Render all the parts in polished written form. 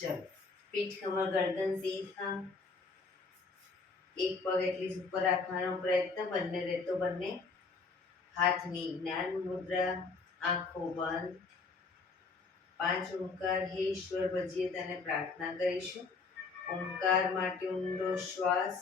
ચલો, પીઠ કમર ગરદન સીધા, એક પગ એટલી ઉપર રાખવાનો પ્રયત્ન, બંને રહેતો બંને હાથની જ્ઞાન મુદ્રા, આંખો બંધ. 5 ઓમકાર હે ઈશ્વર ભજીએ તને પ્રાર્થના કરીશું. ઓમકાર માટે ઊંડો શ્વાસ.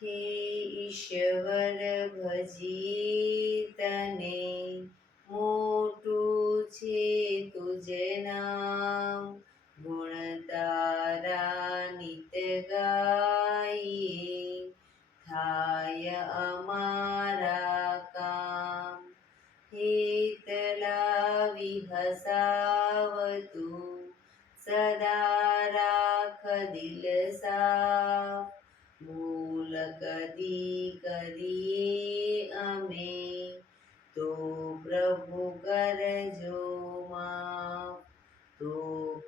હે ઈશ્વર ભજી તને, મોટું છે તુજ નામ. ગુણ તારા નિત ગાઈએ, થાય અમારા કામ. હેતલા વિહસાવતું, સદા રાખ દિલ સાફ. ભૂલ કદી કરીએ અમે, તો પ્રભુ કરજો માફ. તો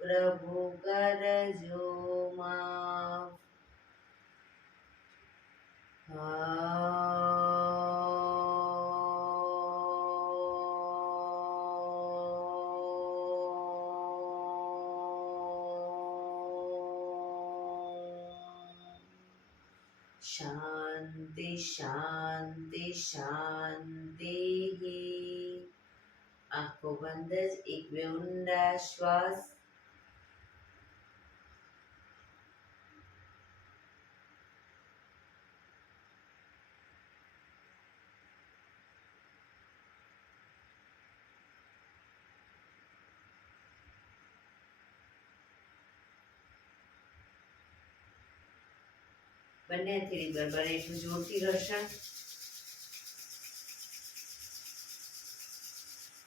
પ્રભુ કરજો માફ. શાંતિ શાંતિ શાંતિ. આંખો બંધ જ એક બે ઊંડા શ્વાસ. બંને હથેળી બરાબર એટલું જોરથી ઘર્ષણ.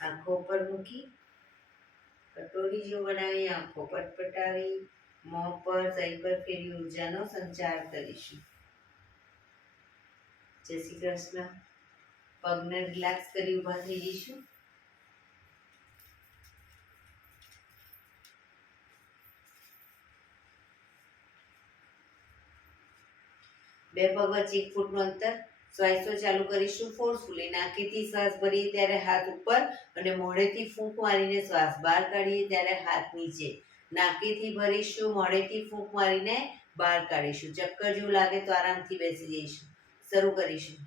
આંખો પર મૂકી કટોરી જેવું બનાવી આંખો પટપટાવી મોં પર સહી પર ફેરી ઉર્જાનો સંચાર કરીશું. જય શ્રી કૃષ્ણ. પગને રિલેક્સ કરી ઊભા થઈ જઈશું. બે પગ વચ્ચે 1 ફૂટનું અંતર. શ્વાસો ચાલુ કરીશું. ફોર્સફુલી નાકેથી શ્વાસ ભરીએ ત્યારે હાથ ઉપર અને મોઢેથી ફૂંક મારીને શ્વાસ બહાર કાઢીએ ત્યારે હાથ નીચે. નાકેથી ભરીશું, મોઢેથી ફૂંક મારીને બહાર કાઢીશું. ચક્કર જેવું લાગે તો આરામથી બેસી જઈશું. શરૂ કરીશું.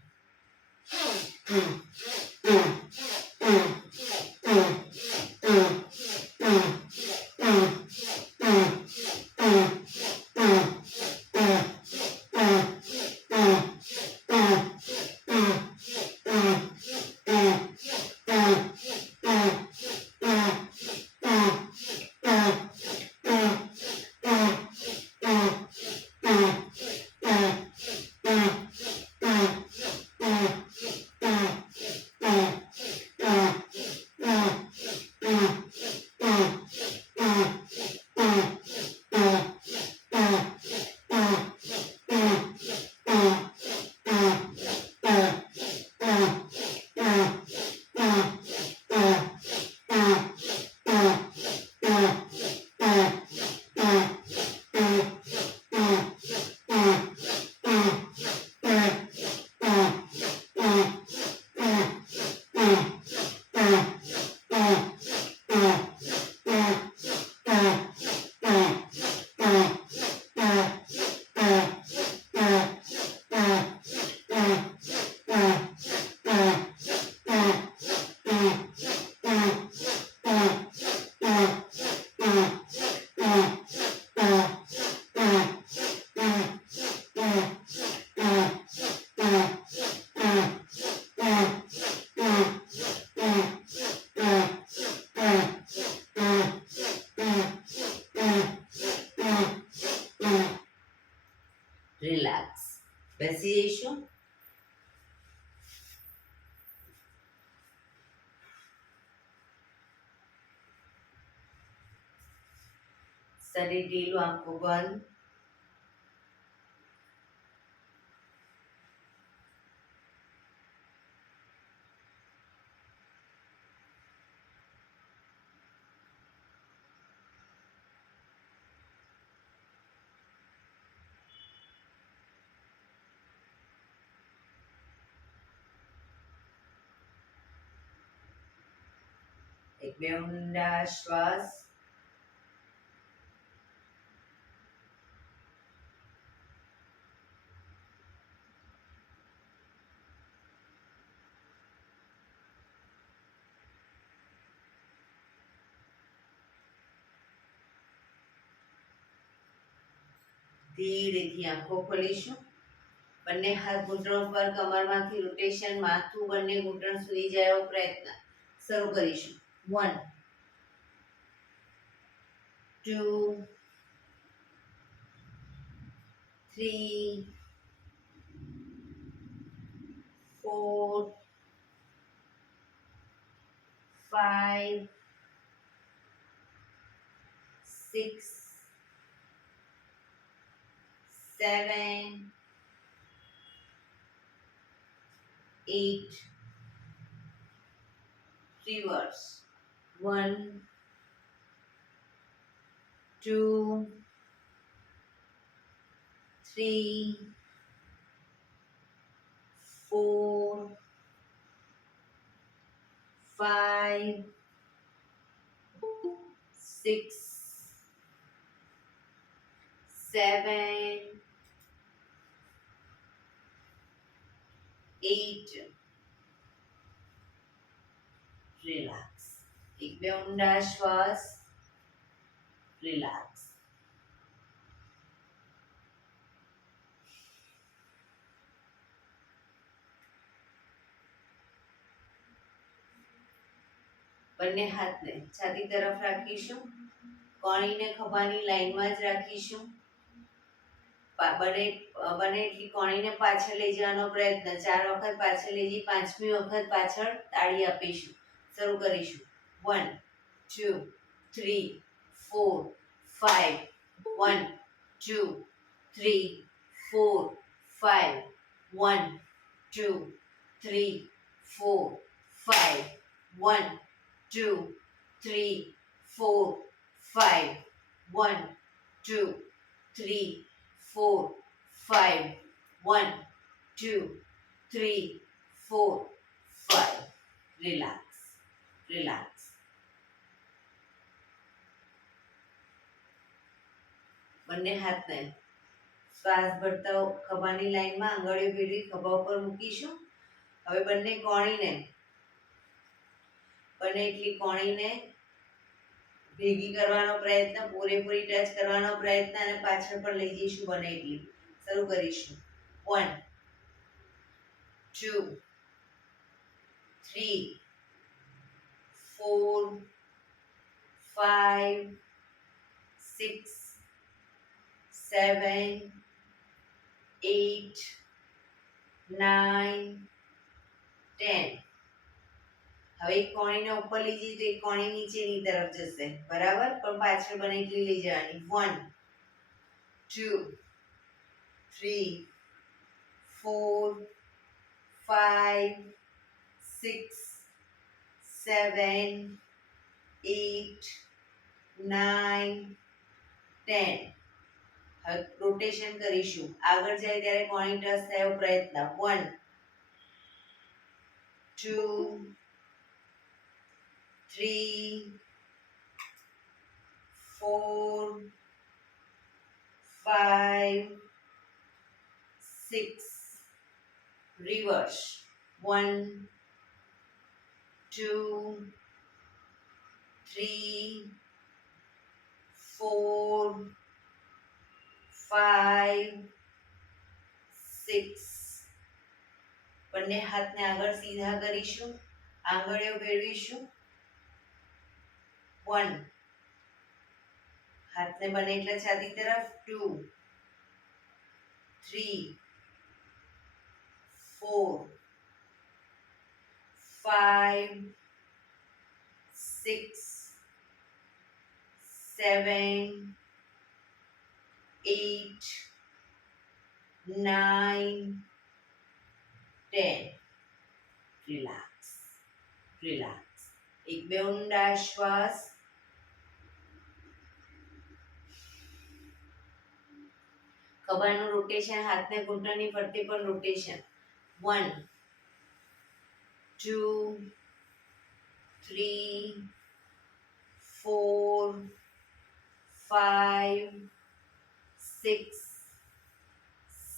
રિલેક્સ. બેસી જઈશું. શરીર ઢીલું, આંખો બંધ. એક બે ઊંડા શ્વાસ. ધીરેથી આંખો ખોલીશું. બંને હાથ ઘૂંટણ પર, કમરમાંથી રોટેશન, માથું બંને ઘૂંટણ સુધી જાય એવો પ્રયત્ન. શરૂ કરીશું. 1 2 3 4 5 6 7 8 reverse. 1 2 3 4 5 6 7 8 રિલેક્સ. એક બે ઊંડા શ્વાસ. રિલેક્સ. બંને હાથને છાતી તરફ રાખીશું. કોણીને ખભાની લાઈનમાં જ રાખીશું. બને એટલી કોણીને પાછળ લઈ જવાનો પ્રયત્ન. 4 વખત પાછળ લઈ જઈ, 5મી વખત પાછળ તાળી આપીશું. શરૂ કરીશું. 1 2 3 4 5 1 2 3 4 5 1 2 3 4 5 1 2 3 4 5 1 2 3 4 5 1 2 3 4 5. રિલેક્સ. રિલેક્સ. બંને હાથને શ્વાસ ભરતા ખભાની લાઈનમાં આંગળીઓ ભેળવી ખભા ઉપર મૂકીશું. હવે બંને એટલી કોણીને ભેગી કરવાનો પ્રયત્ન, પૂરેપૂરી ટચ કરવાનો પ્રયત્ન અને પાછળ પણ લઈ જઈશું બને એટલી. શરૂ કરીશું. 1 2 3 4 5 6 7 8 9 10. હવે એક કોણીને ઉપર લઈ જઈએ તો એક કોણી નીચેની તરફ જશે. બરાબર? પણ પાછળ બને એટલી લઈ જવાની. 1 2 3 4 5 6 7 8 9 10. હવે રોટેશન કરીશું. આગળ જાય ત્યારે કોણી ટચ થાય એવો પ્રયત્ન. 1 2 3 4 5 6 reverse. 1 2 3 4 5 6. બંને હાથને આગળ સીધા કરીશું. આંગળીઓ ભેળવીશું. 1 હાથને બને એટલા છાતી તરફ. 2 3 4 5 6 7 8 9 10. Relax relax. એક બે ઊંડા શ્વાસ. ખભાનું રોટેશન, હાથને ઘૂંટણની ફરતે પર રોટેશન. 1 2 3 4 5 6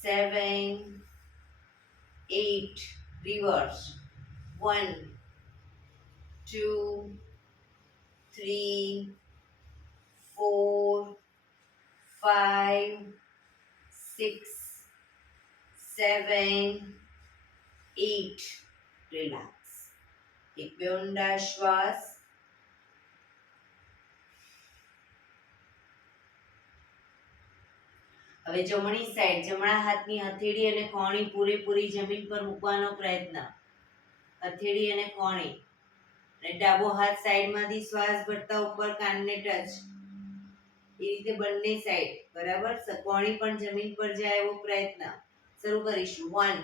7 8. રિવર્સ. 1 2 3 4 5 6 7 8. રિલેક્સ. એક બે ઊંડા શ્વાસ. હવે જમણી સાઈડ, જમણા હાથની હથેળી અને કોણી પૂરેપૂરી જમીન પર મૂકવાનો પ્રયત્ન. હથેળી અને કોણી. અને ડાબો હાથ સાઈડમાંથી શ્વાસ ભરતા ઉપર કાનને ટચ. એ રીતે બંને સાઈડ. બરાબર. કોણી પણ જમીન પર જાય એવો પ્રયત્ન. શરૂ કરીશું. 1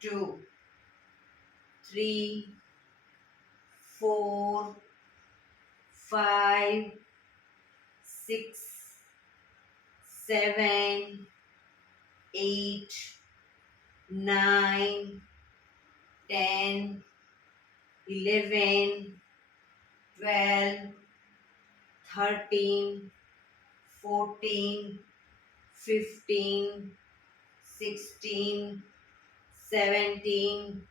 2 3 4 5 6 7 8 9 10 11 12 13 14 15 16 17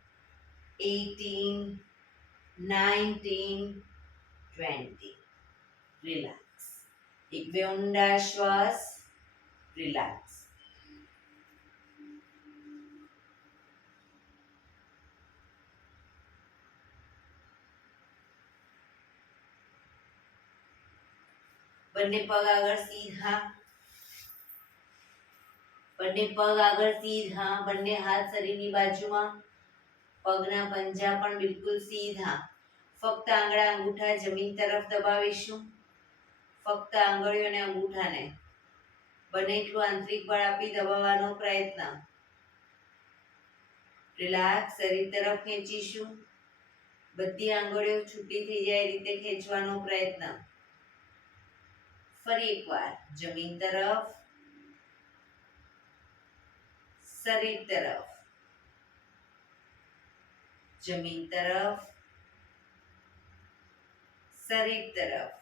18 19 20. રિલેક્સ. એક બે ઊંડા શ્વાસ. રિલેક્સ. બંને પગ આગળ સીધા. બંને પગ આગળ સીધા. બંને હાથ શરીરની બાજુમાં. પગના પંજા પણ બિલકુલ સીધા. ફક્ત આંગળા અંગૂઠા જમીન તરફ દબાવીશું. ફક્ત આંગળીઓ અને અંગૂઠાને બને એટલું આંતરિક બળ આપી દબાવવાનો પ્રયત્ન. રિલેક્સ. શરીર તરફ ખેંચીશું. બધી આંગળીઓ છૂટી થઈ જાય એ રીતે ખેંચવાનો પ્રયત્ન. ફરી એકવાર જમીન તરફ, શરીર તરફ, જમીન તરફ, શરીર તરફ,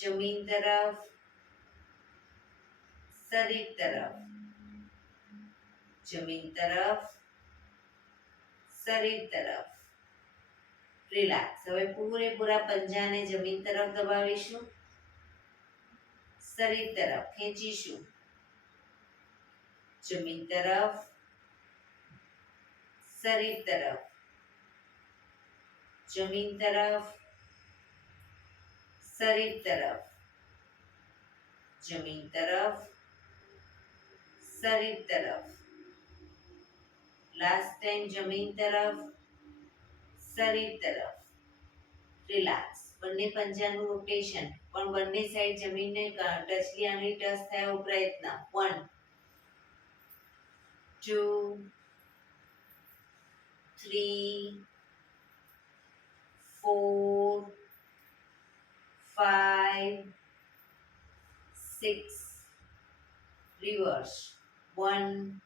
જમીન તરફ, શરીર તરફ, જમીન તરફ, શરીર તરફ. રિલેક્સ. હવે પૂરેપૂરા પંજાને જમીન તરફ દબાવીશું. શરીર તરફ ખેંચીશું. જમીન તરફ, શરીર તરફ, જમીન તરફ, શરીર તરફ, જમીન તરફ, શરીર તરફ. લાસ્ટ ટાઈમ જમીન તરફ, શરીર તરફ. રિલેક્સ. બંને પંજાનું રોટેશન, પણ બંને સાઈડ જમીનને ટચલી આંગળી ટચ થાય એવો પ્રયત્ન. 1 2 3 4 5 6. રિવર્સ. 1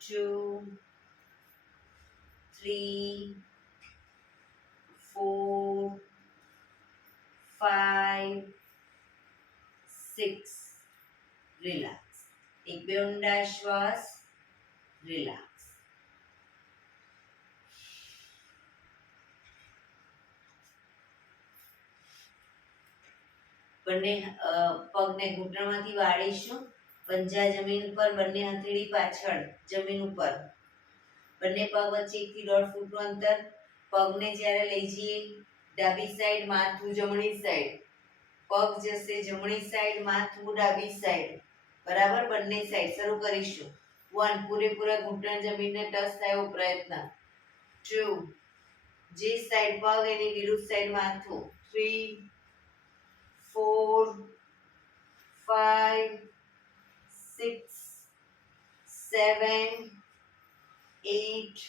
2 3 4 5 6. રિલેક્સ. એક બે ઊંડા શ્વાસ. રિલેક્સ. બંને પગને ઘૂંટણમાંથી વાળીશું. પંજા જમીન ઉપર, બંને હથેળી પાછળ જમીન ઉપર. બંને પગ વચ્ચે 1 થી 1.5 ફૂટનું અંતર. પગને જ્યારે લઈ જઈએ ડાબી સાઈડ, માથું જમણી સાઈડ. પગ જશે જમણી સાઈડ, માથું ડાબી સાઈડ. બરાબર, બંને સાઈડ. શરૂ કરીશું. 1, પૂરેપૂરા ઘૂંટણ જમીનને ટચ થાય એવો પ્રયત્ન. 2, જે સાઈડ પગ એની વિરુદ્ધ સાઈડ માથું. 3, 4, 5, 6, 7, 8,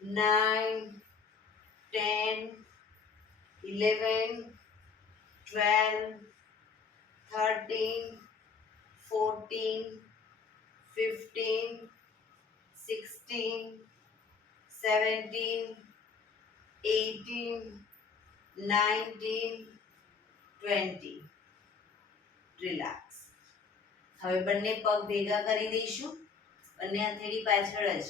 9, 10, 11, 12, 13, 14, 15, 16, 17, 18, 19, 20. રિલેક્સ. હવે બંને પગ ભેગા કરી દઈશું. બંને હથેળી પાછળ જ.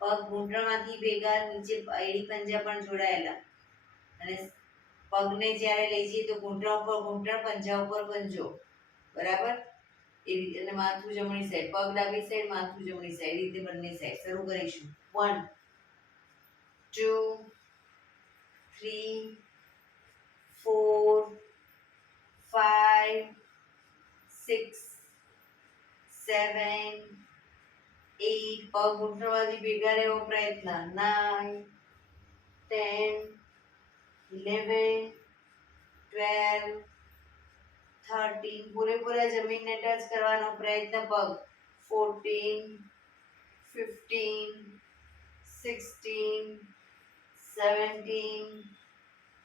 પગ ઘૂંટણમાંથી ભેગા, નીચે એડી પંજા પણ જોડાયેલા. અને પગને જ્યારે લઈ જઈએ તો ઘૂંટણ ઉપર ઘૂંટણ, પંજા ઉપર પંજો. બરાબર, એ રીતે. અને માથું જમણી સાઈડ, પગ ડાબી સાઈડ, માથું જમણી સાઈડ, એ રીતે બંને સાઈડ. શરૂ કરીશું. 1, 2, 3, 4, 5, 6, 7, 8. પગ ઘૂંટણમાંથી ભેગા રહેવો પ્રયત્ન. 9, 10, 11, 12, 13. પૂરેપૂરા જમીનને ટચ કરવાનો પ્રયત્ન. પગ 14, 15, 16, 17,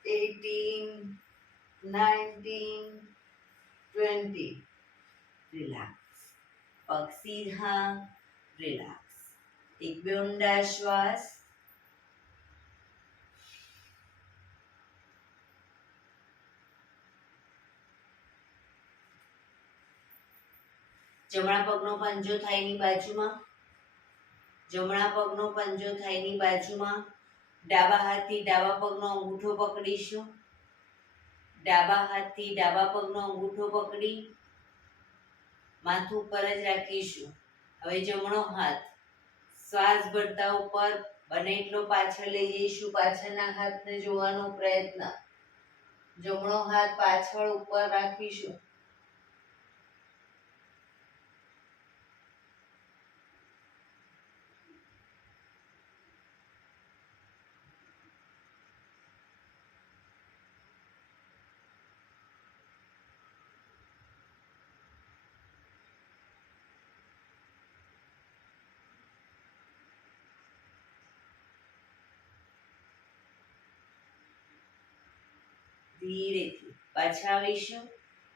18, 19, 20. રિલેક્સ. પગ સીધા. રિલેક્સ. એક બે ઊંડા શ્વાસ. જમણા પગનો પંજો થાઈની બાજુમાં. જમણા પગનો પંજો થાઈની બાજુમાં. ડાબા હાથથી ડાબા પગનો અંગૂઠો પકડીશું. ડાબા હાથથી ડાબા પગનો અંગૂઠો પકડી માથું ઉપર જ રાખીશું. હવે જમણો હાથ શ્વાસ ભરતા ઉપર બને એટલો પાછળ લઈ જઈશું. પાછળના હાથને જોવાનો પ્રયત્ન. જમણો હાથ પાછળ ઉપર રાખીશું. ધીરેથી પાછા આવીશું.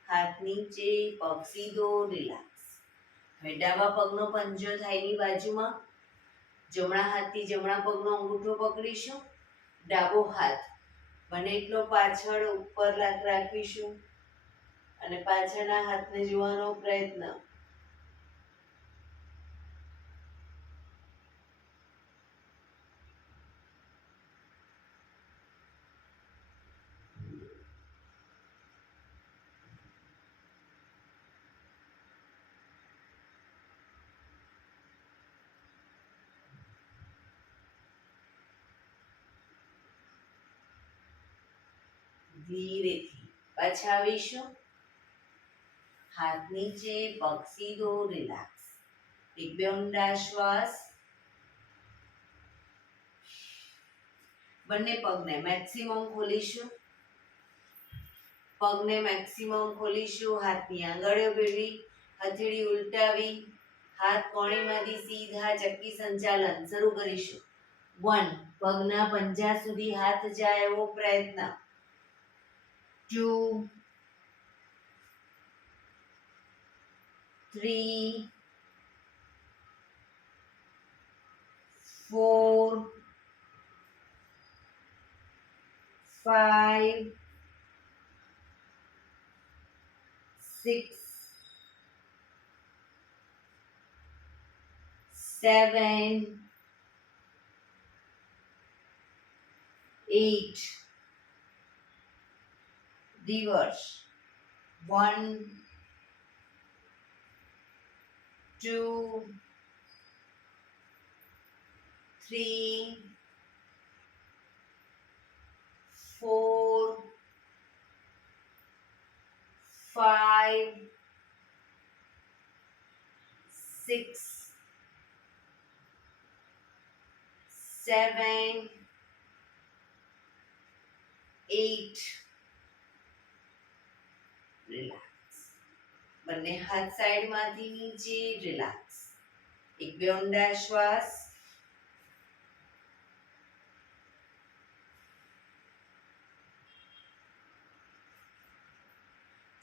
હાથ નીચે, પગ સીધો. રિલેક્સ. હવે ડાબા પગનો પંજો થાઈની બાજુમાં. જમણા હાથથી જમણા પગનો અંગૂઠો પકડીશું. ડાબો હાથ બને એટલો પાછળ ઉપર રાખીશું અને પાછળના હાથને જોવાનો પ્રયત્ન. ધીરેથી પાછા આવીશું. હાથ નીચે, પગ સીધો. રિલેક્સ. એક બે ઊંડા શ્વાસ. બંને પગને મેક્સિમમ ખોલીશું. પગને મેક્સિમમ ખોલીશું. હાથની આંગળીઓ ભેળવી, હથેળી ઉલટાવી, હાથ કોણીમાંથી સીધા ચક્કી સંચાલન. શરૂ કરીશું. 1, પગના પંજા સુધી હાથ જાય એવો પ્રયત્ન. 2, 3, 4, 5, 6, 7, 8. Reverse. 1, 2, 3, 4, 6 7 8 રિલેક્સ. બંને હાથ સાઈડમાંથી નીચે રિલેક્સ. એક બે ઊંડા શ્વાસ.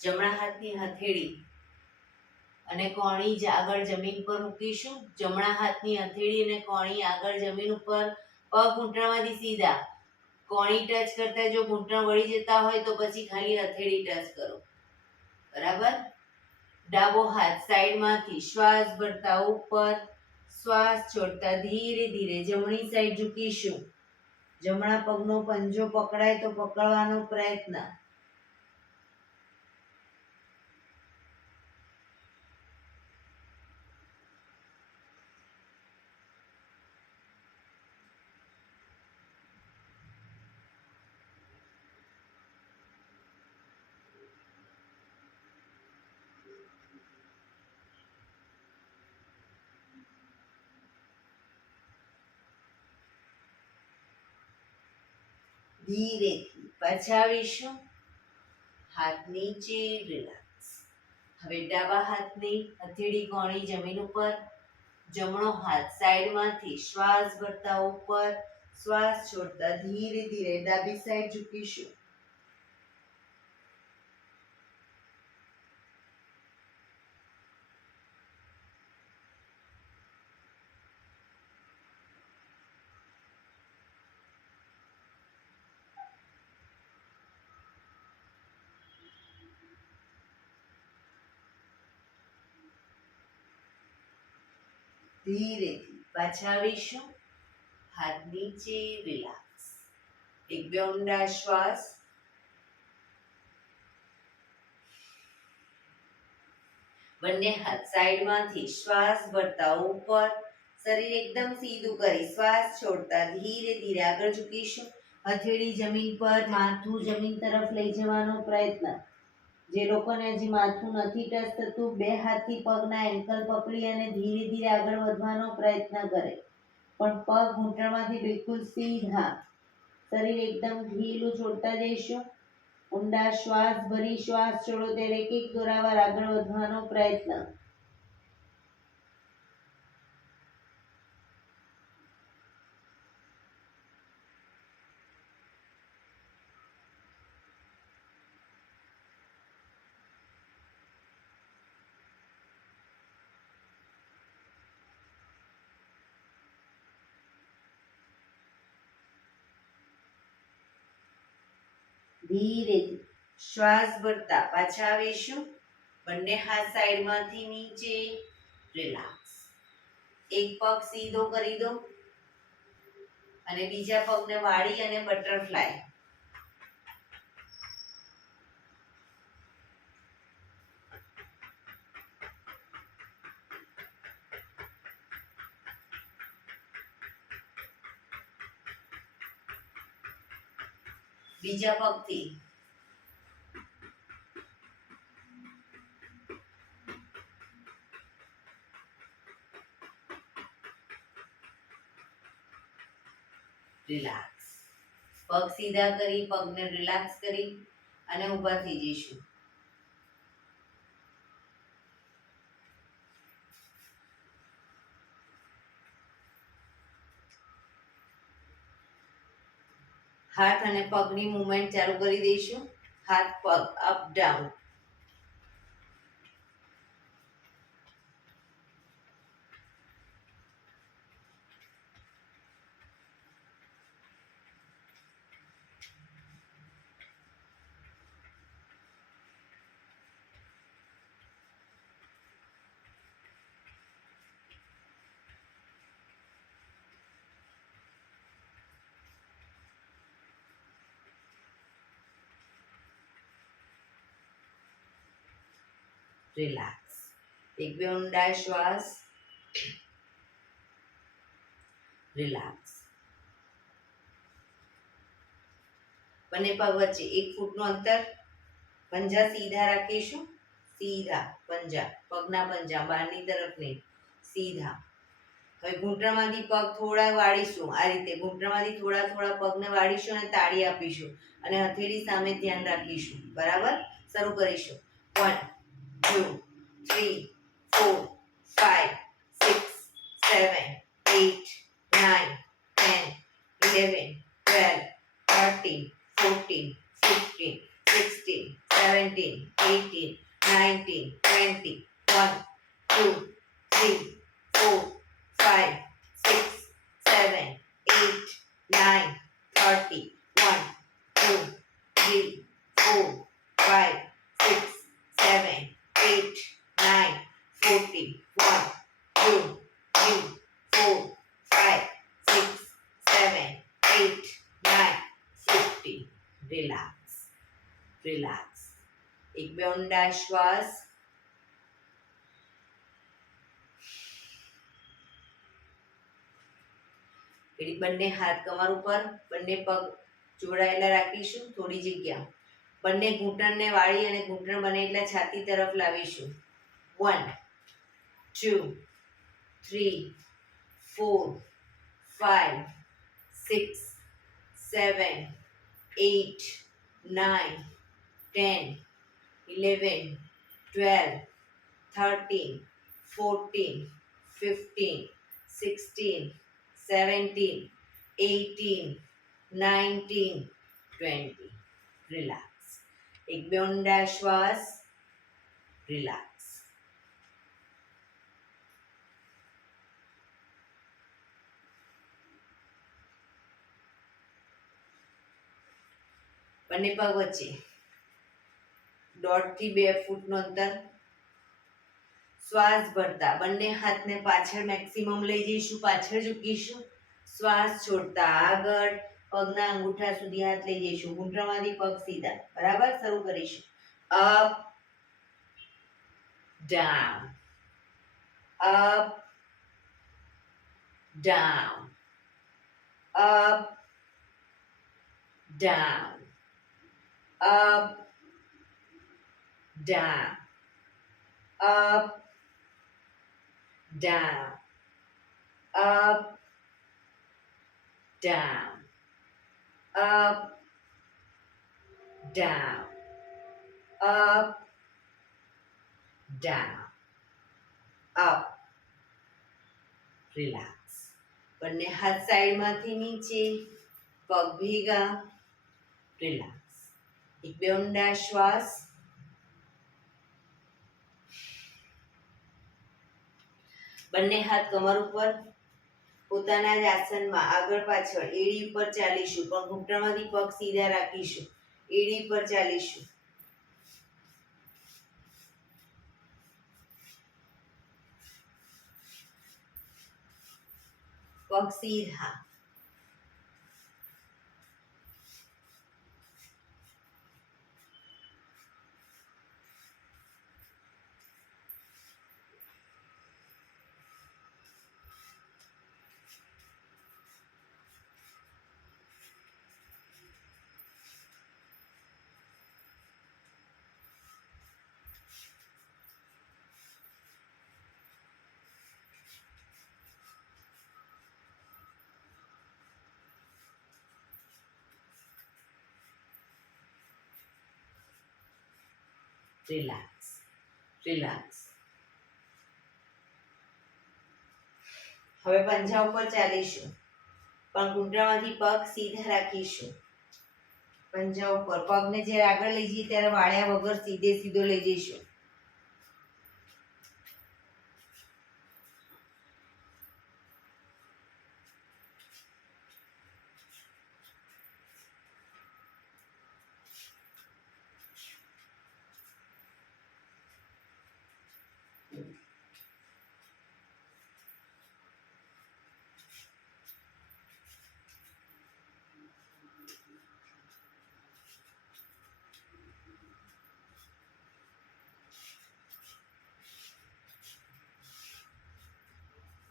જમણા હાથની હથેળી અને કોણી આગળ જમીન પર મૂકીશું. જમણા હાથની હથેળી અને કોણી આગળ જમીન ઉપર. પગ ઘૂંટણમાંથી સીધા. કોણી ટચ કરતા જો ઘૂંટણ વળી જતા હોય તો પછી ખાલી હથેળી ટચ કરો. બરાબર. ડાબો હાથ સાઈડમાંથી શ્વાસ ભરતા ઉપર, શ્વાસ છોડતા ધીરે ધીરે જમણી સાઈડ ઝૂકીશું. જમણા પગનો પંજો પકડાય તો પકડવાનો પ્રયત્ન. ધીરેથી પાછા આવીશું. હાથ નીચે રિલેક્સ. હવે ડાબા હાથની હથેળી કોણી જમીન ઉપર. જમણો હાથ સાઈડમાંથી શ્વાસ ભરતા ઉપર, શ્વાસ છોડતા ધીરે ધીરે ડાબી સાઈડ ઝૂકીશું. ધીરેથી પાછા આવીશું. હાથ નીચે રિલેક્સ. એક બે ઊંડા શ્વાસ. બંને હાથ સાઈડમાંથી શ્વાસ ભરતા ઉપર, શરીર એકદમ સીધું કરી શ્વાસ છોડતા ધીરે ધીરે આગળ ઝૂકીશું. હથેળી જમીન પર, માથું જમીન તરફ લઈ જવાનો પ્રયત્ન. જે લોકોને હજી માથું નથી ટચ થતું, બે હાથથી પગના એન્કલ પકડી અને ધીરે ધીરે આગળ વધવાનો પ્રયત્ન કરે. પણ પગ ઘૂંટણમાંથી બિલકુલ સીધા. શરીર એકદમ ઢીલું છોડતા જઈશું. ઊંડા શ્વાસ ભરી શ્વાસ છોડો ત્યારે એક એક દોરાવાર આગળ વધવાનો પ્રયત્ન. ધીરેથી શ્વાસ ભરતા પાછા આવીશું. બંને હાથ સાઈડમાંથી નીચે રિલેક્સ. એક પગ સીધો કરી દો અને બીજા પગને વાળી અને બટરફ્લાય. બીજા પગથી રિલેક્સ. પગ સીધા કરી, પગને રિલેક્સ કરી અને ઊભા થઈ જઈશું. હાથ અને પગની મૂવમેન્ટ ચાલુ કરી દઈશું. હાથ પગ અપ ડાઉન. રિલેક્સ. એક બે ઊંડા શ્વાસ. રિલેક્સ. બંને પગ વચ્ચે 1 ફૂટનું અંતર. પંજા સીધા રાખીશું. સીધા પંજા, પગના પંજા બહારની તરફ નહીં. સીધા. હવે ઘૂંટણમાંથી પગ થોડા વાળીશું, આ રીતે ઘૂંટણમાંથી થોડા થોડા પગને વાળીશું અને તાળી આપીશું અને હથેળી સામે ધ્યાન રાખીશું. બરાબર? શરૂ કરીશું. 1 2 3 4 5 6 7 8 9 10 11 12 13 14 15 16 17 18 19 20 1 2 3 4 5 6 7 8 9 30 1 2 3 4 5 6 7 8 9 40 1 2 3 4 5 6 7 8 9 50. Relax, relax. એક બે ઊંડા શ્વાસ. બંને હાથ કમર ઉપર, બંને પગ જોડાયેલા રાખીશું. થોડી જગ્યા. બંને ઘૂંટણને વાળી અને ઘૂંટણ બને એટલા છાતી તરફ લાવીશું. 1 2 3 4 5 6 7 8 9 10 11 12 13 14 15 16 17 18 19 20. રિલેક્સ. એક બે ઊંડા શ્વાસ. રિલેક્સ. બંને પગ વચ્ચે 1.5 થી 2 ફૂટનું અંતર. શ્વાસ ભરતા બંને હાથને પાછળ મેક્સિમમ લઈ જઈશું, પાછળ ઝૂકીશું. શ્વાસ છોડતા આગળ પગના અંગૂઠા સુધી હાથ લઈ જઈશું. ઘૂંટણમાંથી પગ સીધા. બરાબર? શરૂ કરીશું. Up down, up down, up down, up down, up down, up down, up down, up down, up. Relax. બંને હાથ સાઈડમાંથી નીચે, પગ ભેગા. રિલેક્સ. એક બે ઊંડા શ્વાસ. બંને હાથ કમર ઉપર, પોતાના જ આસનમાં આગળ પાછળ એડી ઉપર ચાલીશું, પણ ઘૂંટણમાંથી પગ સીધા રાખીશું. એડી પર ચાલીશું. પગ સીધા. Relax, relax. હવે પંજા ઉપર ચાલીશું, પણ ઘૂંટણમાંથી પગ સીધા રાખીશું. પંજા ઉપર પગને જ્યારે આગળ લઈ જઈએ ત્યારે વાળ્યા વગર સીધે સીધો લઈ જઈશું.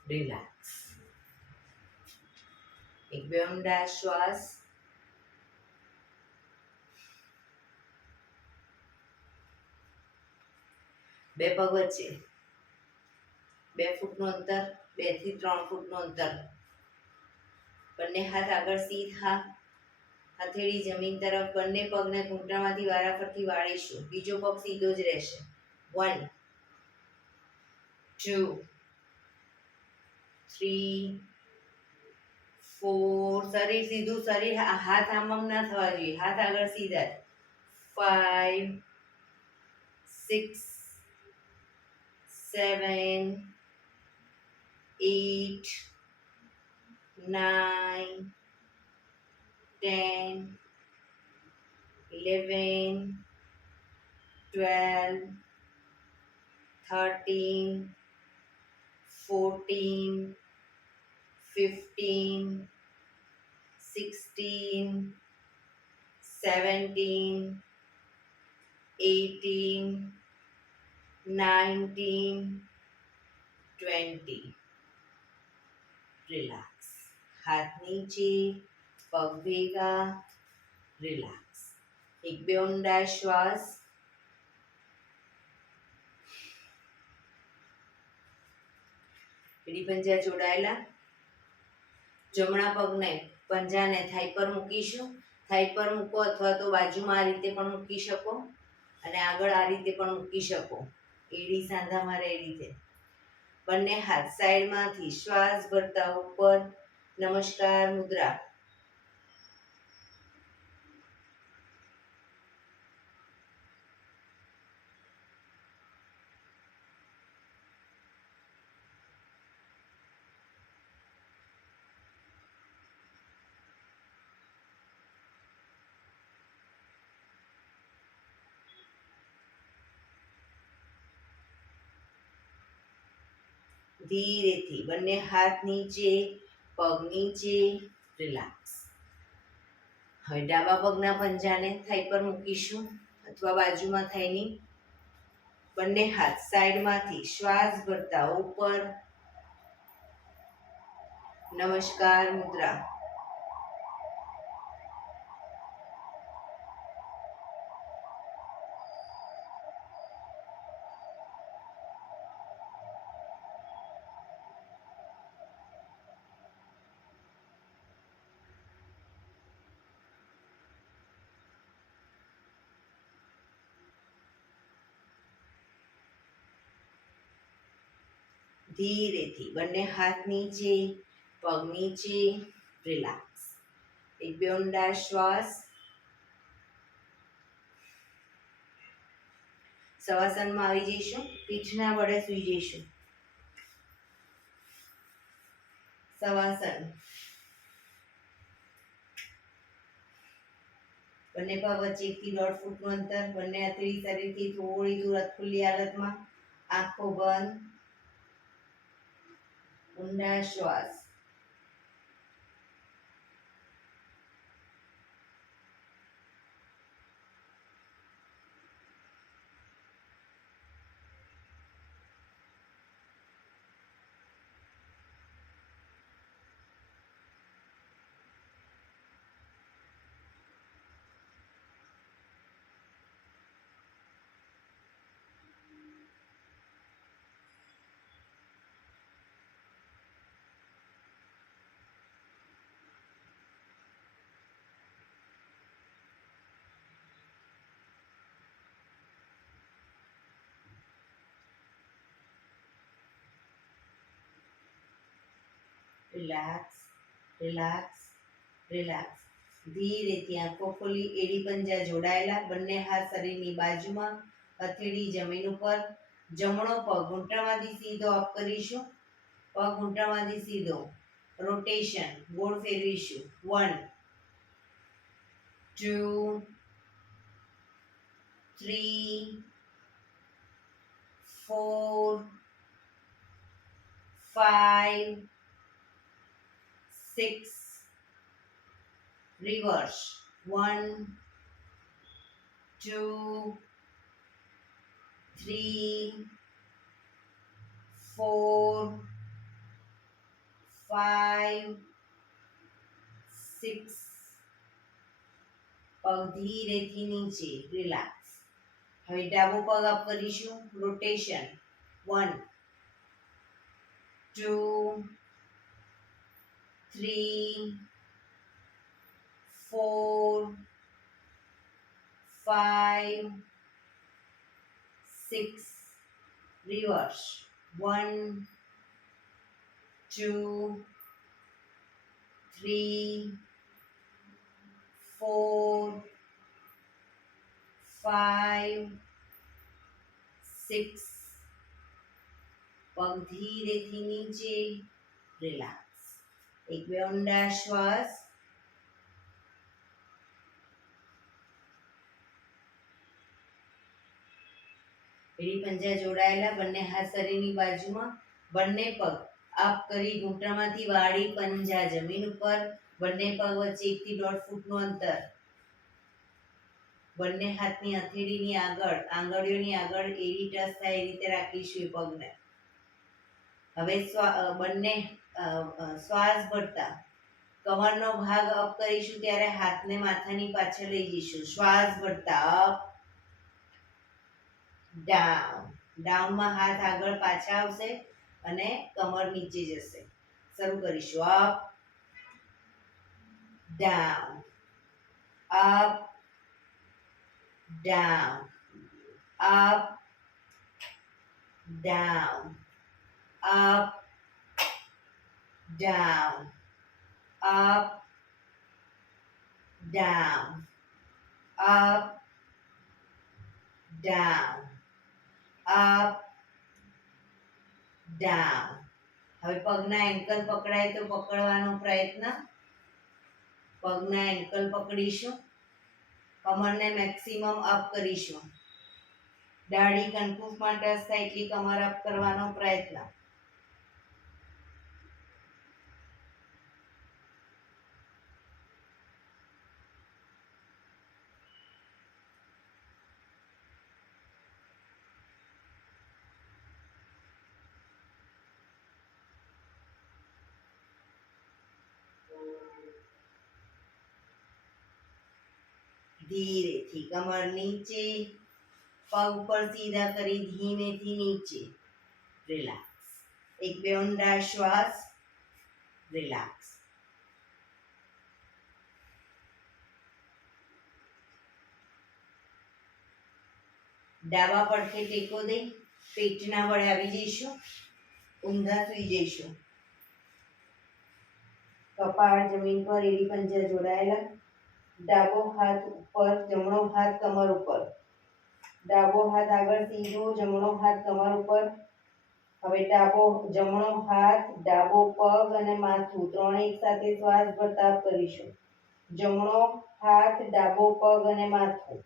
રિલેક્સ. એક બે ઊંડા શ્વાસ. બે પગ વચ્ચે 2 ફૂટનું અંતર, 2 થી 3 ફૂટનું અંતર. બંને હાથ આગળ સીધા, હથેળી જમીન તરફ. બંને પગને ઘૂંટણમાંથી વારાફરતી વાળીશું. બીજો પગ સીધો જ રહેશે. 1 2 3 4. શરીર સીધું, શરીર હાથ આમ ના થવા જોઈએ, હાથ આગળ સીધા. 5 6 7 8 9 10 11 12 13 14 15 16 17 18 19 20. રિલેક્સ. હાથ નીચે, પગ ભેગા. રિલેક્સ. એક બે ઊંડા શ્વાસ. એડી પંજા જોડાયેલા. જમણા પગને પંજાને થાઈ પર મૂકીશું. થાઈ પર મૂકો અથવા તો બાજુમાં આ રીતે પણ મૂકી શકો અને આગળ આ રીતે પણ મૂકી શકો. એડી સાંધા મારે એ રીતે. બંને હાથ સાઈડમાંથી શ્વાસ ભરતા ઉપર. નમસ્કાર મુદ્રા. ધીરેથી બંને હાથ નીચે, પગ નીચે. રિલેક્સ. હવે ડાબા પગના પંજાને થાઈ પર મૂકીશું અથવા બાજુમાં થાઈની. બંને હાથ સાઈડમાંથી શ્વાસ ભરતા ઉપર. નમસ્કાર મુદ્રા. ધીરેથી બંને હાથ નીચે, પગ નીચે. રિલેક્સ. એક બે ઊંડા શ્વાસ. શવાસનમાં આવી જઈશું. પીઠના વડે સૂઈ જઈશું. શવાસન. બંને પગ વચ્ચે 1 થી 1.5 ફૂટનું અંતર. બંને હથેળી શરીરથી થોડી દૂર ખુલ્લી હાલતમાં. આંખો બંધ. ઊંડા શ્વાસ. રિલેક્સ. રિલેક્સ. રિલેક્સ. ધીરેથી આંખો ખોલી. એડી પંજા જોડાયેલા. બંને હાથ શરીરની બાજુમાં. હથેળી જમીન ઉપર. જમણો પગ ઘૂંટણમાંથી સીધો અપ કરીશું. પગ ઘૂંટણમાંથી સીધો. રોટેશન. ગોળ ફેરવીશું. 1 2 3 4 5 6. Reverse. 1 2 3 4 5 6. પગ ધીરેથી નીચે. રિલેક્સ. હવે ડાબો પગ અપ કરીશું. રોટેશન. 1 2, 3, 4, 5, 6. Reverse. 1, 2, 3, 4, 5, 6. પગ ધીરેથી નીચે. રિલેક્સ. એક બે ઊંડા શ્વાસ. એડી પંજા જોડાયેલા, બંને હાથ શરીરની બાજુમાં, બંને પગ અપ કરી ઘૂંટણમાંથી વાળી પંજા જમીન ઉપર, બંને પગ વચ્ચે 1 થી 1.5 ફૂટનું અંતર. બંને હાથની હથેળીની આગળ, આંગળીઓની આગળ એડી ટચ થાય એ રીતે રાખીશું એ પગને. હવે બંને શ્વાસ ભરતા કમરનો ભાગ અપ કરીશું ત્યારે હાથને માથાની પાછળ લઈ જઈશું. શ્વાસ ભરતા અપ, ડાઉન. ડાઉનમાં હાથ આગળ પાછા આવશે અને કમર નીચે જશે. શરૂ કરીશું. Up, down, up, down, up, down, up, down, up, down, up, down, up, down. હવે પગના એન્કલ પકડાય તો પકડવાનો પ્રયત્ન. પગના એન્કલ પકડીશું. કમરને મેક્સિમમ અપ કરીશું. દાઢી કનકુફમાં ટચ થાય એટલી કમર અપ કરવાનો પ્રયત્ન. ધીરેથી કમર નીચે, પગ પર સીધા કરી ધીમેથી નીચે. રિલેક્સ. એક બે ઊંડા શ્વાસ. રિલેક્સ. ડાબા પડખે ટેકો દઈ પેટના વડે આવી જઈશું. ઊંધા સુઈ જઈશું. કપાળ જમીન પર, એડી પંજા જોડાયેલા. ડાબો હાથ ઉપર, જમણો હાથ કમર ઉપર. ડાબો હાથ આગળ સીધો, જમણો હાથ કમર ઉપર. હવે જમણો હાથ, ડાબો પગ અને માથું ત્રણે એક સાથે શ્વાસ ભરતા કરીશું. જમણો હાથ, ડાબો પગ અને માથું.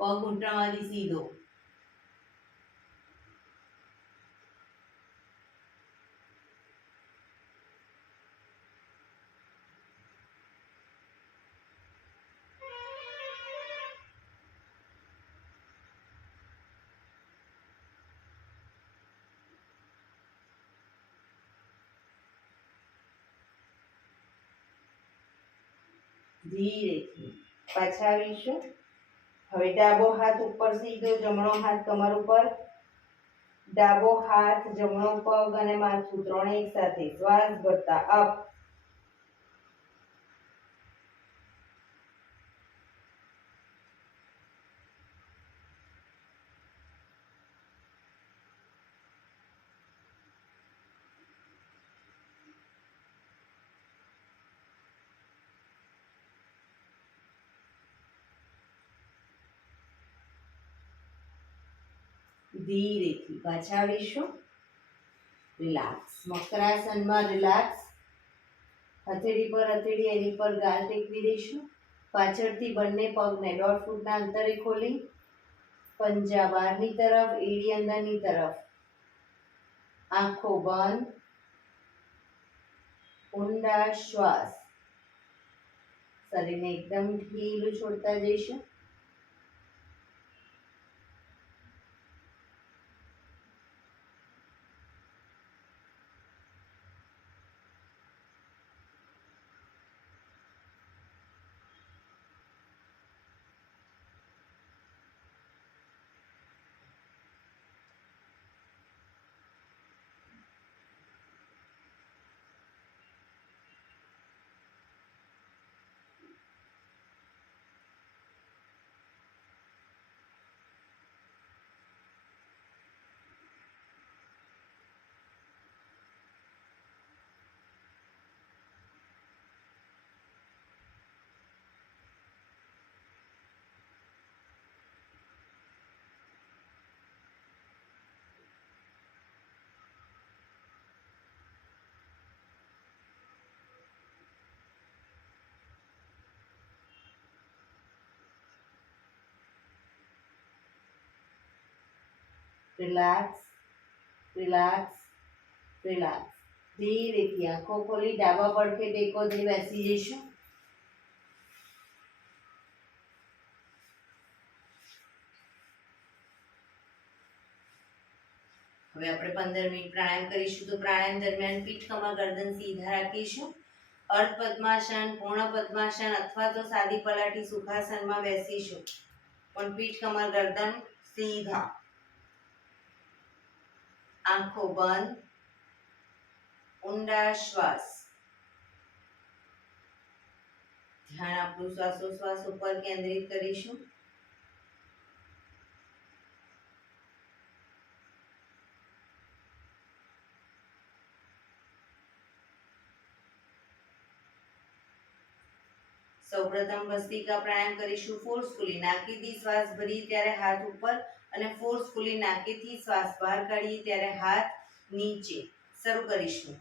પગ ઘૂંટણમાંથી સીધો. ધીરેથી પાછા આવીશું. હવે ડાબો હાથ ઉપર સીધો, જમણો હાથ કમર ઉપર. ડાબો હાથ, જમણો પગ અને માથું ત્રણે એક સાથે શ્વાસ ભરતા અપ. ધીરેથી પાછા આવીશું. રિલેક્સ. મકરાસનમાં રિલેક્સ. હથેળી પર હથેળી, એની પર ગાલ ટેકવી દઈશું. પાછળથી બંને પગને 1.5 ફૂટના અંતરે ખોલી પંજા બહારની તરફ, એડી અંદરની તરફ. આંખો બંધ. ઊંડા શ્વાસ. શરીરને એકદમ ઢીલું છોડતા જઈશું. Relax, relax, relax. ધીરેથી આંખો ખોલી ડાબા પડખે ટેકો દઈ બેસી જઈશું. હવે આપણે 15 મિનિટ પ્રાણાયામ કરીશું. તો પ્રાણાયામ દરમિયાન પીઠ કમર ગરદન સીધા રાખીશું. અર્ધ પદ્માસન, પૂર્ણ પદ્માસન અથવા તો સાદી પલાઠી સુખાસનમાં બેસીશું, પણ પીઠ કમર ગરદન સીધા. આંખો બંધ, ઊંડા શ્વાસ. ધ્યાન આપણું શ્વાસોશ્વાસ ઉપર કેન્દ્રિત કરીશું. સૌપ્રથમ ભસ્ત્રિકા પ્રાણાયામ કરીશું ફોર્સફુલી. નાકેથી શ્વાસ ભરીએ ત્યારે હાથ ઉપર અને ફોર્સફુલી નાકેથી શ્વાસ બહાર કાઢીએ ત્યારે હાથ નીચે. શરૂ કરીશું.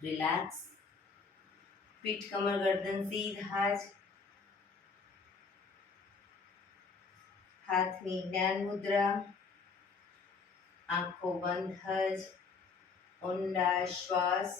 રિલેક્સ. પીઠ કમર ગરદન સીધા જ. હાથની જ્ઞાન મુદ્રા. આંખો બંધ જ. ઊંડા શ્વાસ.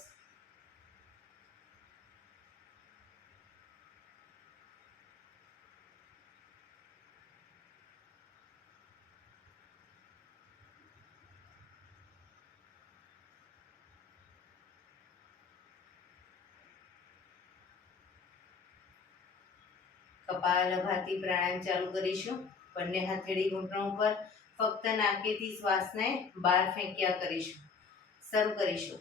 કપાલભાતિ પ્રાણાયામ ચાલુ કરીશું. બંને હથેળી ઘૂંટણ ઉપર. ફક્ત નાકેથી શ્વાસને બહાર ફેંક્યા કરીશું. શરૂ કરીશું.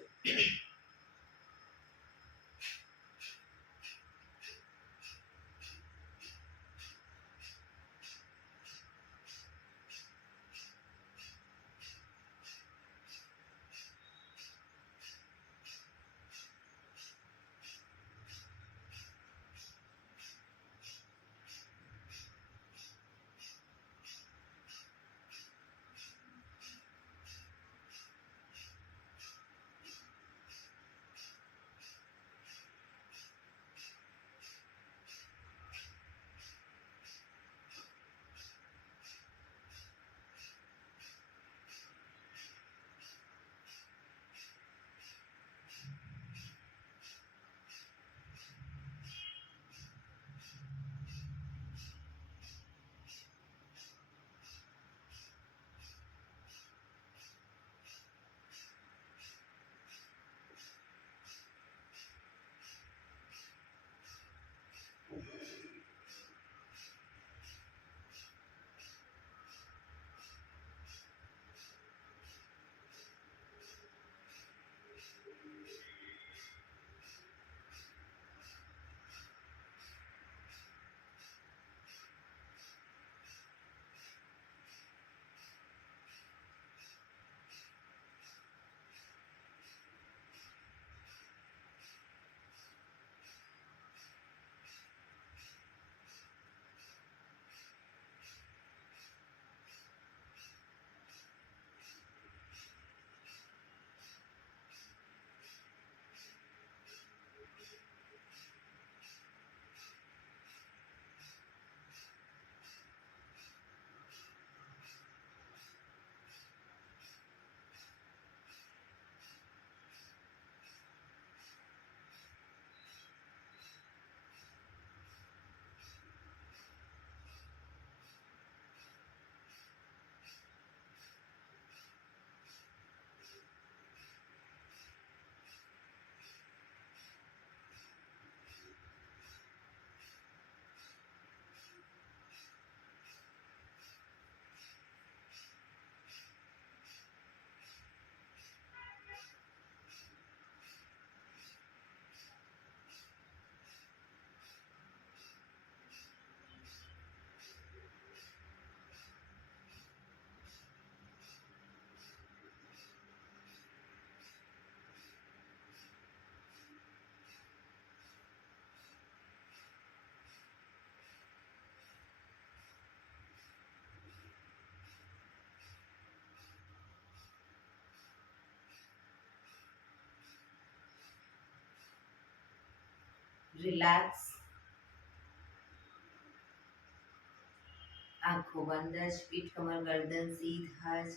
રિલેક્સ. આંખો બંધ જ. પીઠ કમર ગરદન સીધા જ.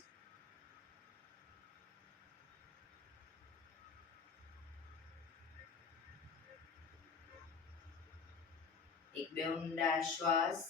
એક બે ઊંડા શ્વાસ.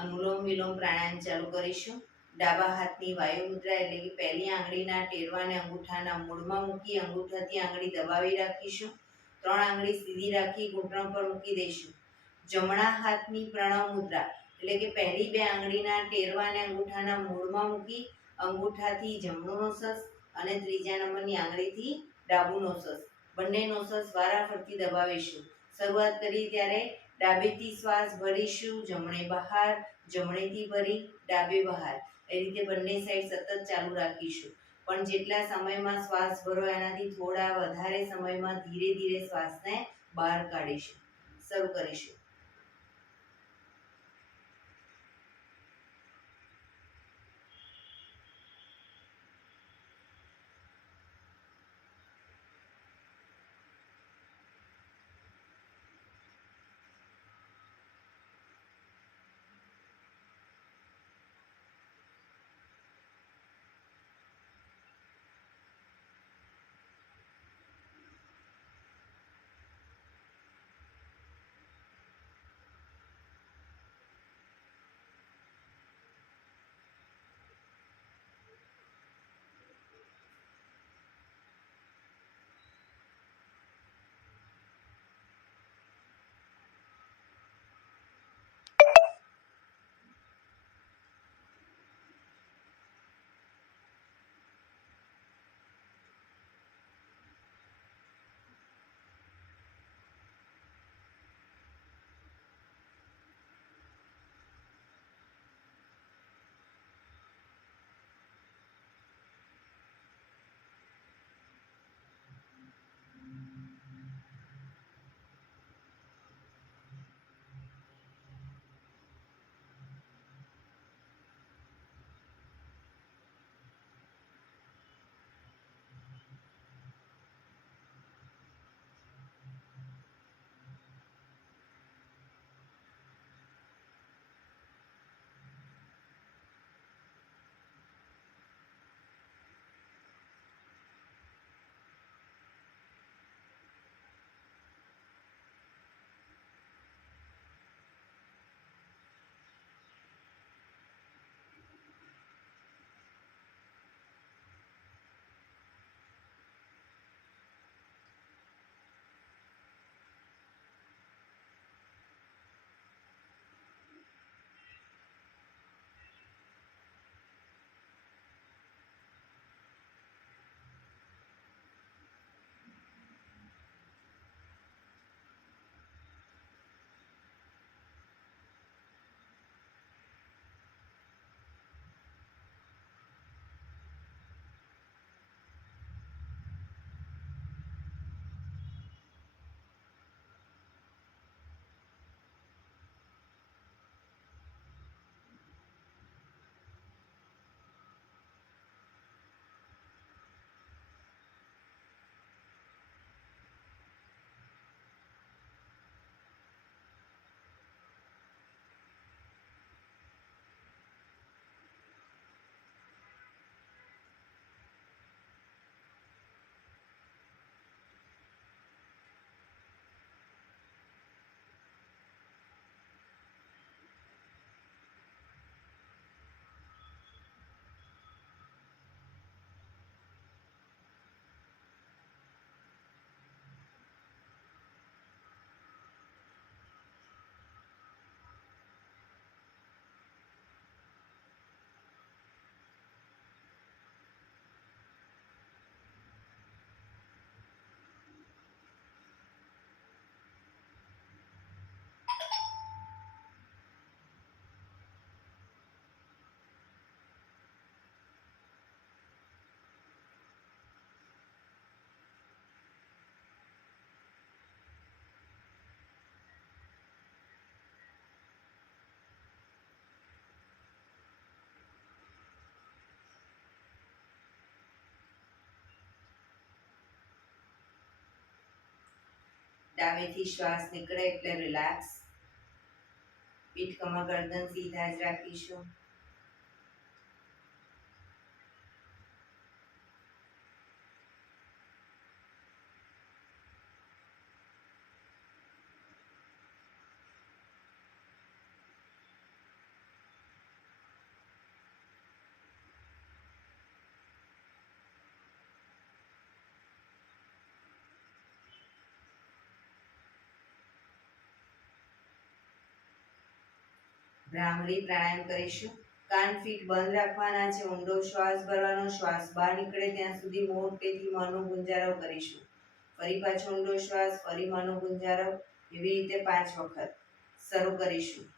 અનુલોમ વિલોમ પ્રાણાયામ ચાલુ કરીશું. ડાબા હાથની વાયુ મુદ્રા એટલે કે પહેલી આંગળીના ટેરવાને અંગૂઠાના મૂળમાં મૂકી અંગૂઠાથી આંગળી દબાવી રાખીશું. 3 આંગળી સીધી રાખી ઘૂંટણ પર મૂકી દઈશું. જમણા હાથની પ્રણવ મુદ્રા એટલે કે પહેલી 2 આંગળીના ટેરવાને અંગૂઠાના મૂળમાં મૂકી અંગૂઠાથી જમણું નોસસ અને ત્રીજા નંબરની આંગળીથી ડાબું નોસસ, બંને નોસસ વારાફરતી દબાવીશું. શરૂઆત કરી ત્યારે ડાબેથી શ્વાસ ભરીશું, જમણે બહાર, જમણેથી ભરી ડાબે બહાર. એ રીતે બંને સાઈડ સતત ચાલુ રાખીશું. પણ જેટલા સમયમાં શ્વાસ ભરો એનાથી થોડા વધારે સમયમાં ધીરે ધીરે શ્વાસને બહાર કાઢીશું. શરૂ કરીશું. ડાબેથી શ્વાસ નીકળે એટલે રિલેક્સ. પીઠ કમર ગરદન સીધા જ રાખીશું. ભ્રામરી પ્રાણાયામ કરીશું. કાન ફીટ બંધ રાખવાના છે. ઊંડો શ્વાસ ભરવાનો. શ્વાસ બહાર નીકળે ત્યાં સુધી મોટેથી મોંનો ગુંજારો કરીશું. ફરી પાછો ઊંડો શ્વાસ, ફરી મોંનો ગુંજારો, એવી રીતે 5 વખત શરૂ કરીશું.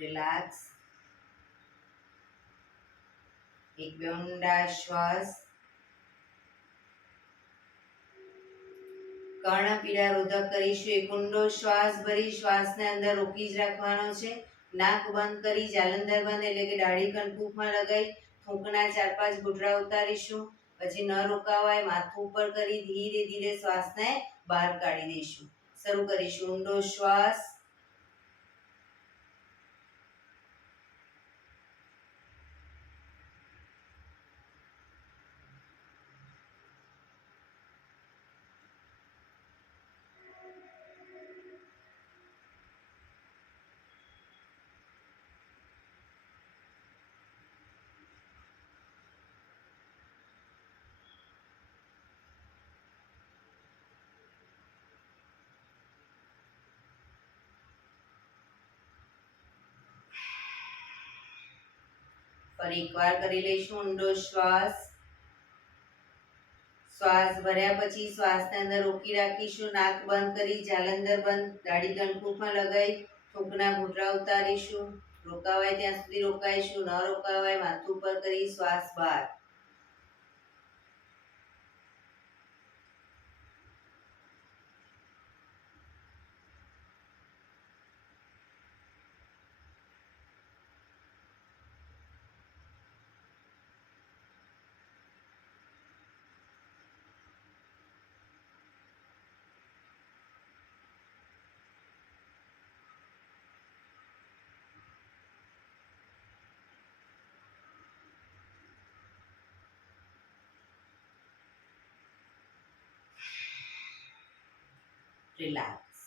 રિલેક્સ. એક બે ઊંડા શ્વાસ. કર્ણપીડા રોધક કરીશું. એક ઊંડો શ્વાસ ભરી શ્વાસને અંદર રોકી જ રાખવાનો છે. નાક બંધ કરી જાલંધર બંધ એટલે કે દાઢી કણકુમાં લગાવી થૂંકના 4-5 ઘૂંટડા ઉતારીશું. પછી ન રોકાવાય માથું ઉપર કરી ધીરે ધીરે શ્વાસને બહાર કાઢી દઈશું. શરૂ કરીશું. ઊંડો શ્વાસ. ફરી એકવાર કરી લઈશું. ઊંડો શ્વાસ. શ્વાસ ભર્યા પછી શ્વાસને અંદર રોકી રાખીશું. નાક બંધ કરી જાલંધર બંધ દાઢી કણકુમાં લગાવી થૂંકના ઘૂંટડા ઉતારીશું. રોકાવાય ત્યાં સુધી રોકાઈશું. ન રોકાવાય માથું ઉપર કરી શ્વાસ બહાર. રિલેક્સ.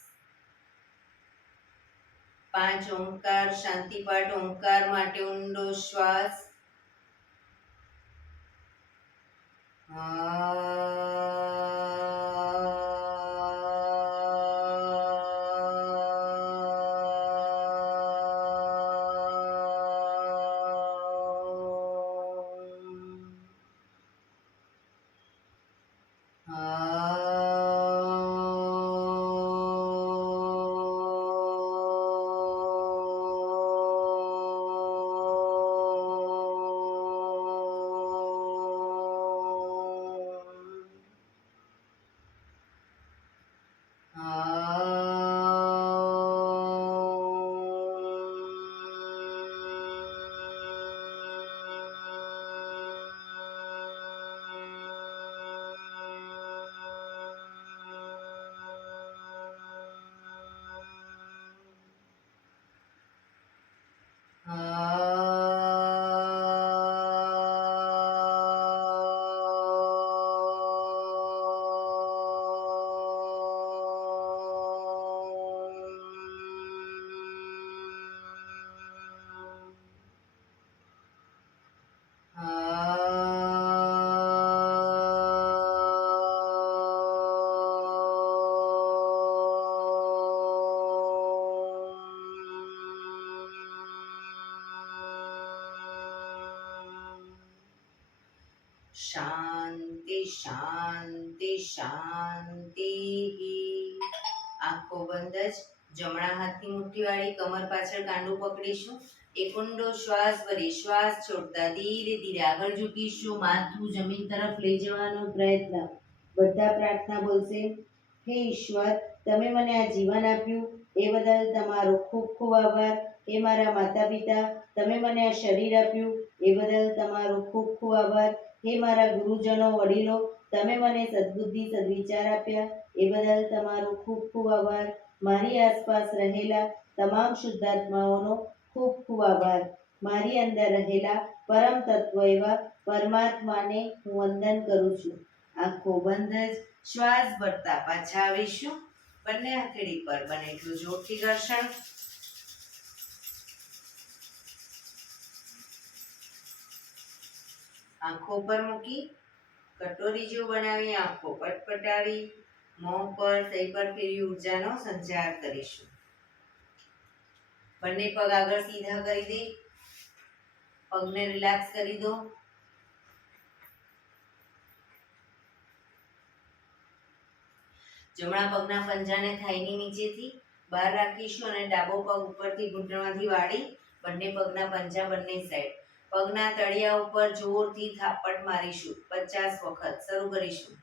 5 ઓમકાર શાંતિ પાઠ. ઓમકાર માટે ઊંડો શ્વાસ. આ શાંતિ શાંતિ શાંતિ. આંખો બંધ જ. જમણા હાથની મુઠ્ઠી વાળી કમર પાછળ કાંડું પકડીશું. એક ઊંડો શ્વાસ ભરી શ્વાસ છોડતા ધીરે ધીરે આગળ ઝૂકીશું. માથું જમીન તરફ લઈ જવાનો પ્રયત્ન. બધા પ્રાર્થના બોલશે. હે ઈશ્વર, તમે મને આ જીવન આપ્યું એ બદલ તમારો ખૂબ ખૂબ આભાર. હે મારા માતા પિતા, તમે મને આ શરીર આપ્યું એ બદલ તમારો ખૂબ ખૂબ આભાર. હે મારા ગુરુજનો વડીલો, તમે મને સદબુદ્ધિ સદવિચાર આપ્યા એ બદલ તમારો ખૂબ ખૂબ આભાર. મારી આસપાસ રહેલા તમામ શુદ્ધાત્માઓનો ખૂબ ખૂબ આભાર. મારી અંદર રહેલા પરમ તત્વ એવા પરમાત્માને હું વંદન કરું છું. આંખો બંધ જ શ્વાસ ભરતા પાછા આવીશું. બંને હથેળી પર બને એટલું જોરથી ઘર્ષણ. આંખો પર મૂકી કટોરી જેવું બનાવી આંખો પટપટાવી મોં પર સહી પર ફેરવી ઉર્જાનો સંચાર કરીશું. બંને પગ આગળ સીધા કરી દે. પગને રિલેક્સ કરી દો. જમણા પગના પંજાને થાઈની નીચેથી બહાર રાખીશું અને ડાબો પગ ઉપરથી ઘૂંટણમાંથી વાળી બંને પગના પંજા બંને સાઈડ. પગના તળિયા ઉપર જોરથી થાપટ મારીશું 50 વખત. શરૂ કરીશું.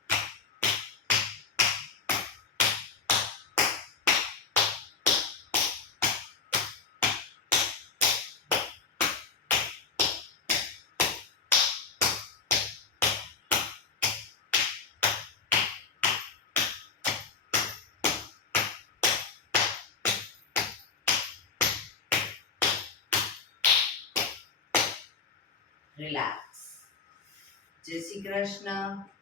રિલેક્સ. જય શ્રી કૃષ્ણ.